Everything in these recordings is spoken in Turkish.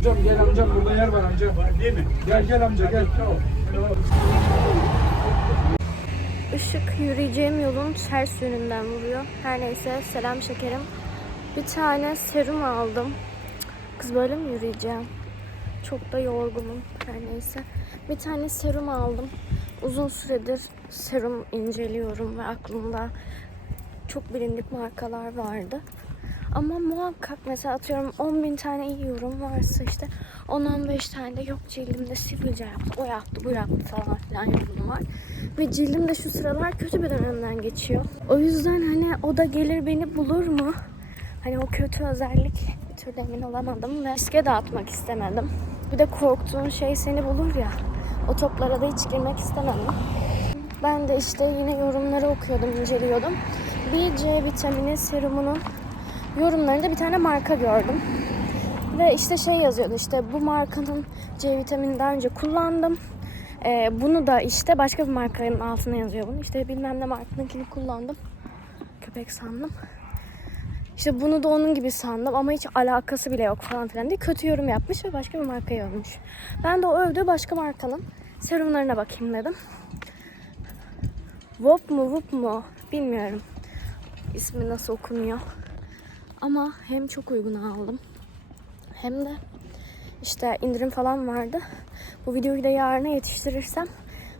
Amcam gel amcam burada yer var amcam. Değil mi? Gel gel amca gel. Işık yürüyeceğim yolun ters yönünden vuruyor. Her neyse selam şekerim. Bir tane serum aldım. Kız böyle mi yürüyeceğim? Çok da yorgunum. Her neyse. Bir tane serum aldım. Uzun süredir serum inceliyorum ve aklımda çok bilindik markalar vardı. Ama muhakkak mesela atıyorum 10 bin tane iyi yorum varsa işte 10-15 tane de yok cildimde sivilce yaptı, o yaptı, bu yaptı falan filan yorum var. Ve cildim de şu sıralar kötü bir dönemden geçiyor. O yüzden hani o da gelir beni bulur mu? Hani o kötü özellik bir türlü emin olamadım ve riske de atmak istemedim. Bir de korktuğun şey seni bulur ya. O toplara da hiç girmek istemedim. Ben de işte yine yorumları okuyordum, inceliyordum. Bir C vitamini serumunun yorumlarında bir tane marka gördüm. Ve işte şey yazıyordu işte bu markanın C vitamini daha önce kullandım. Ee, bunu da işte başka bir markanın altına yazıyor bunu. İşte bilmem ne markanınkini kullandım. Köpek sandım. İşte bunu da onun gibi sandım ama hiç alakası bile yok falan filan diye kötü yorum yapmış ve başka bir markayı övmüş. Ben de o övdüğü başka markanın serumlarına bakayım dedim. Vop mu Vup mu bilmiyorum. İsmi nasıl okunuyor. Ama hem çok uygun aldım. Hem de işte indirim falan vardı. Bu videoyu da yarına yetiştirirsem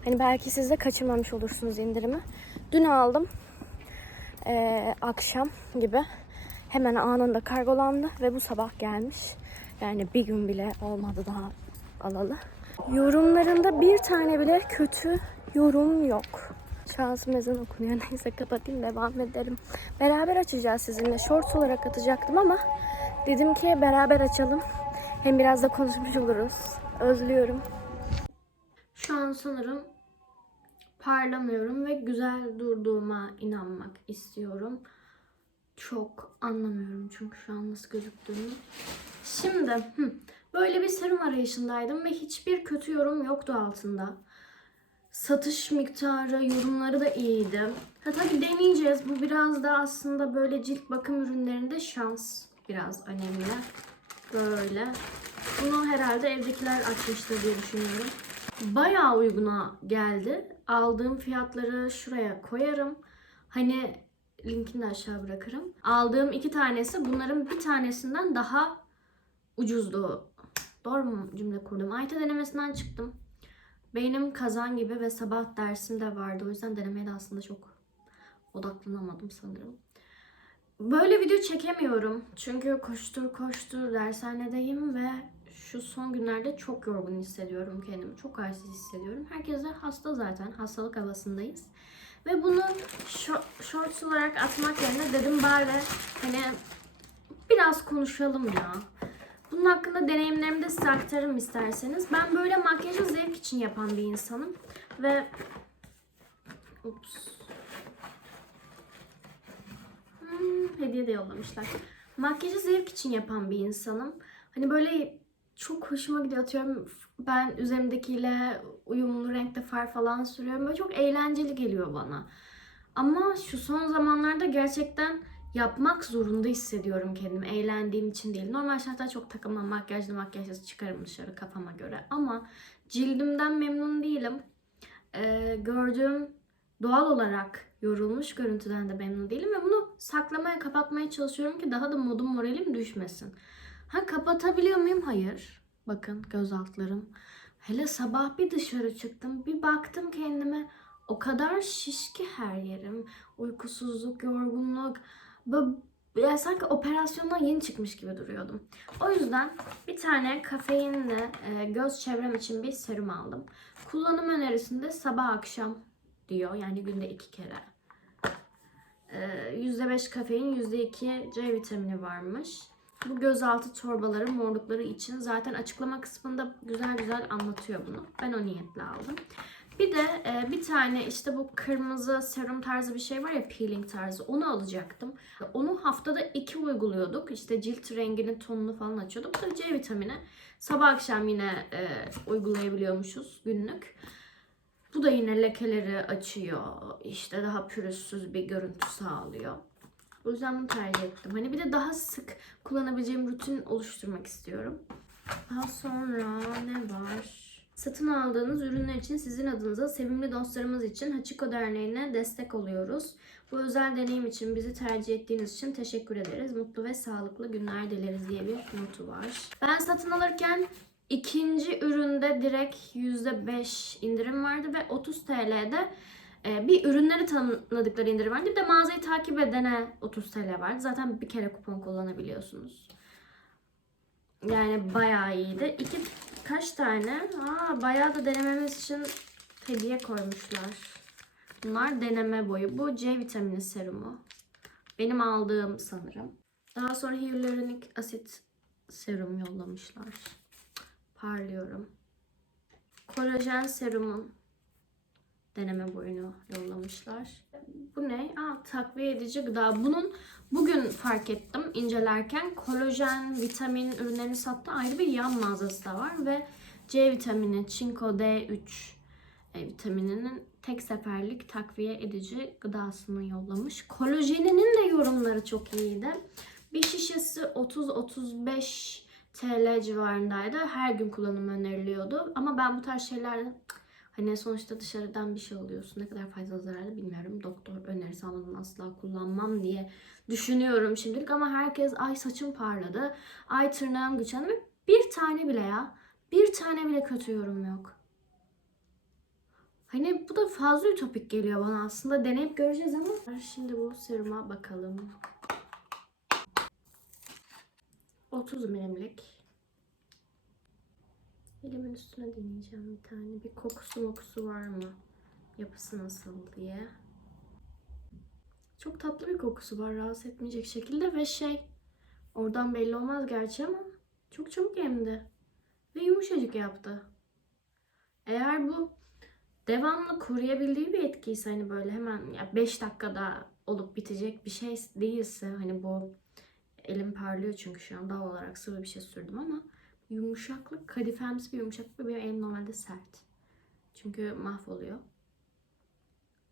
hani belki siz de kaçırmamış olursunuz indirimi. Dün aldım. Ee, akşam gibi. Hemen anında kargolandı ve bu sabah gelmiş. Yani bir gün bile olmadı daha alalı. Yorumlarında bir tane bile kötü yorum yok. Şansım ezan okunuyor. Neyse kapatayım devam ederim. Beraber açacağız sizinle. Shorts olarak atacaktım ama dedim ki beraber açalım. Hem biraz da konuşmuş oluruz. Özlüyorum. Şu an sanırım parlamıyorum ve güzel durduğuma inanmak istiyorum. Çok anlamıyorum çünkü şu an nasıl gözüktüğümü. Şimdi böyle bir serum arayışındaydım ve hiçbir kötü yorum yoktu altında. Satış miktarı, yorumları da iyiydi. Ha tabii deneyeceğiz. Bu biraz da aslında böyle cilt bakım ürünlerinde şans biraz önemli. Böyle. Bunu herhalde evdekiler açmıştır diye düşünüyorum. Bayağı uyguna geldi. Aldığım fiyatları şuraya koyarım. Hani linkini de aşağı bırakırım. Aldığım iki tanesi bunların bir tanesinden daha ucuzdu. Doğru mu cümle kurdum? AYT denemesinden çıktım. Beynim kazan gibi ve sabah dersim de vardı. O yüzden denemeye de aslında çok odaklanamadım sanırım. Böyle video çekemiyorum. Çünkü koştur koştur dershanedeyim ve şu son günlerde çok yorgun hissediyorum kendimi. Çok halsiz hissediyorum. Herkes de hasta zaten. Hastalık havasındayız. Ve bunu shorts olarak atmak yerine dedim bari hani biraz konuşalım ya. Bunun hakkında deneyimlerimi de size aktarırım isterseniz. Ben böyle makyajı zevk için yapan bir insanım. Ve... Ups. Hmm, hediye de yollamışlar. Makyajı zevk için yapan bir insanım. Hani böyle çok hoşuma gidiyor. Atıyorum ben üzerimdekiyle uyumlu renkte far falan sürüyorum. Böyle çok eğlenceli geliyor bana. Ama şu son zamanlarda gerçekten yapmak zorunda hissediyorum kendimi. Eğlendiğim için değil. Normal şartlarda çok takılmam. Makyajlı makyajsız çıkarım dışarı kafama göre. Ama cildimden memnun değilim. Ee, gördüğüm doğal olarak yorulmuş görüntüden de memnun değilim. Ve bunu saklamaya, kapatmaya çalışıyorum ki daha da modum, moralim düşmesin. Ha kapatabiliyor muyum? Hayır. Bakın göz altlarım. Hele sabah bir dışarı çıktım. Bir baktım kendime. O kadar şiş ki her yerim. Uykusuzluk, yorgunluk. Böyle sanki operasyondan yeni çıkmış gibi duruyordum. O yüzden bir tane kafeinli e, göz çevrem için bir serum aldım. Kullanım önerisinde sabah akşam diyor. Yani günde iki kere. E, %5 kafein, %2 C vitamini varmış. Bu gözaltı torbaları, morlukları için zaten açıklama kısmında güzel güzel anlatıyor bunu. Ben o niyetle aldım. Bir de e, bir tane işte bu kırmızı serum tarzı bir şey var ya peeling tarzı onu alacaktım. Onu haftada iki uyguluyorduk. İşte cilt renginin tonunu falan açıyorduk. Bu da C vitamini. Sabah akşam yine e, uygulayabiliyormuşuz günlük. Bu da yine lekeleri açıyor. İşte daha pürüzsüz bir görüntü sağlıyor. O yüzden bunu tercih ettim. Hani bir de daha sık kullanabileceğim rutin oluşturmak istiyorum. Daha sonra ne var? Satın aldığınız ürünler için sizin adınıza sevimli dostlarımız için Hachiko Derneği'ne destek oluyoruz. Bu özel deneyim için bizi tercih ettiğiniz için teşekkür ederiz. Mutlu ve sağlıklı günler dileriz diye bir notu var. Ben satın alırken ikinci üründe direkt %5 indirim vardı ve 30 TL'de e, bir ürünleri tanıdıkları indirim vardı. Bir de mağazayı takip edene 30 TL vardı. Zaten bir kere kupon kullanabiliyorsunuz. Yani bayağı iyiydi. İki kaç tane? Aa, bayağı da denememiz için hediye koymuşlar. Bunlar deneme boyu. Bu C vitamini serumu. Benim aldığım sanırım. Daha sonra hyaluronik asit serum yollamışlar. Parlıyorum. Kolajen serumun deneme boyunu yollamışlar. Bu ne? Aa, takviye edici gıda. Bunun bugün fark ettim incelerken kolajen, vitamin ürünlerini sattığı ayrı bir yan mağazası da var ve C vitamini, çinko D3 e, vitamininin tek seferlik takviye edici gıdasını yollamış. Kolajeninin de yorumları çok iyiydi. Bir şişesi 30-35 TL civarındaydı. Her gün kullanım öneriliyordu. Ama ben bu tarz şeylerden Hani sonuçta dışarıdan bir şey alıyorsun. Ne kadar faydalı zararlı bilmiyorum. Doktor önerisi almadan asla kullanmam diye düşünüyorum şimdilik. Ama herkes ay saçım parladı. Ay tırnağım güçlendi. Bir tane bile ya. Bir tane bile kötü yorum yok. Hani bu da fazla ütopik geliyor bana aslında. Deneyip göreceğiz ama. Şimdi bu seruma bakalım. 30 milimlik. Elimin üstüne deneyeceğim bir tane. Bir kokusu mokusu var mı? Yapısı nasıl diye. Çok tatlı bir kokusu var rahatsız etmeyecek şekilde ve şey oradan belli olmaz gerçi ama çok çabuk emdi. Ve yumuşacık yaptı. Eğer bu devamlı koruyabildiği bir etkiyse hani böyle hemen ya 5 dakikada olup bitecek bir şey değilse hani bu elim parlıyor çünkü şu an doğal olarak sıvı bir şey sürdüm ama yumuşaklık, kadifemsi bir yumuşaklık ve benim elim normalde sert. Çünkü mahvoluyor.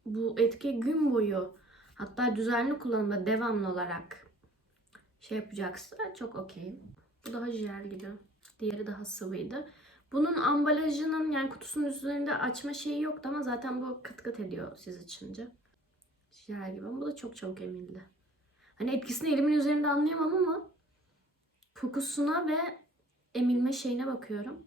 Bu etki gün boyu hatta düzenli kullanımda devamlı olarak şey yapacaksa çok okey. Bu daha jel gibi. Diğeri daha sıvıydı. Bunun ambalajının yani kutusunun üzerinde açma şeyi yoktu ama zaten bu kıt kıt ediyor siz açınca. Jel gibi ama bu da çok çabuk emildi. Hani etkisini elimin üzerinde anlayamam ama kokusuna ve emilme şeyine bakıyorum.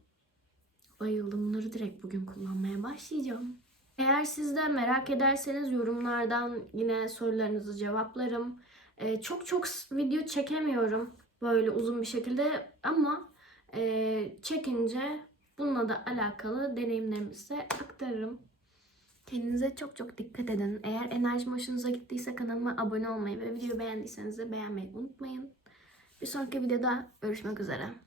Bayıldım. Bunları direkt bugün kullanmaya başlayacağım. Eğer siz de merak ederseniz yorumlardan yine sorularınızı cevaplarım. Ee, çok çok video çekemiyorum böyle uzun bir şekilde ama e, çekince bununla da alakalı deneyimlerimi size aktarırım. Kendinize çok çok dikkat edin. Eğer enerjim hoşunuza gittiyse kanalıma abone olmayı ve videoyu beğendiyseniz de beğenmeyi unutmayın. Bir sonraki videoda görüşmek üzere.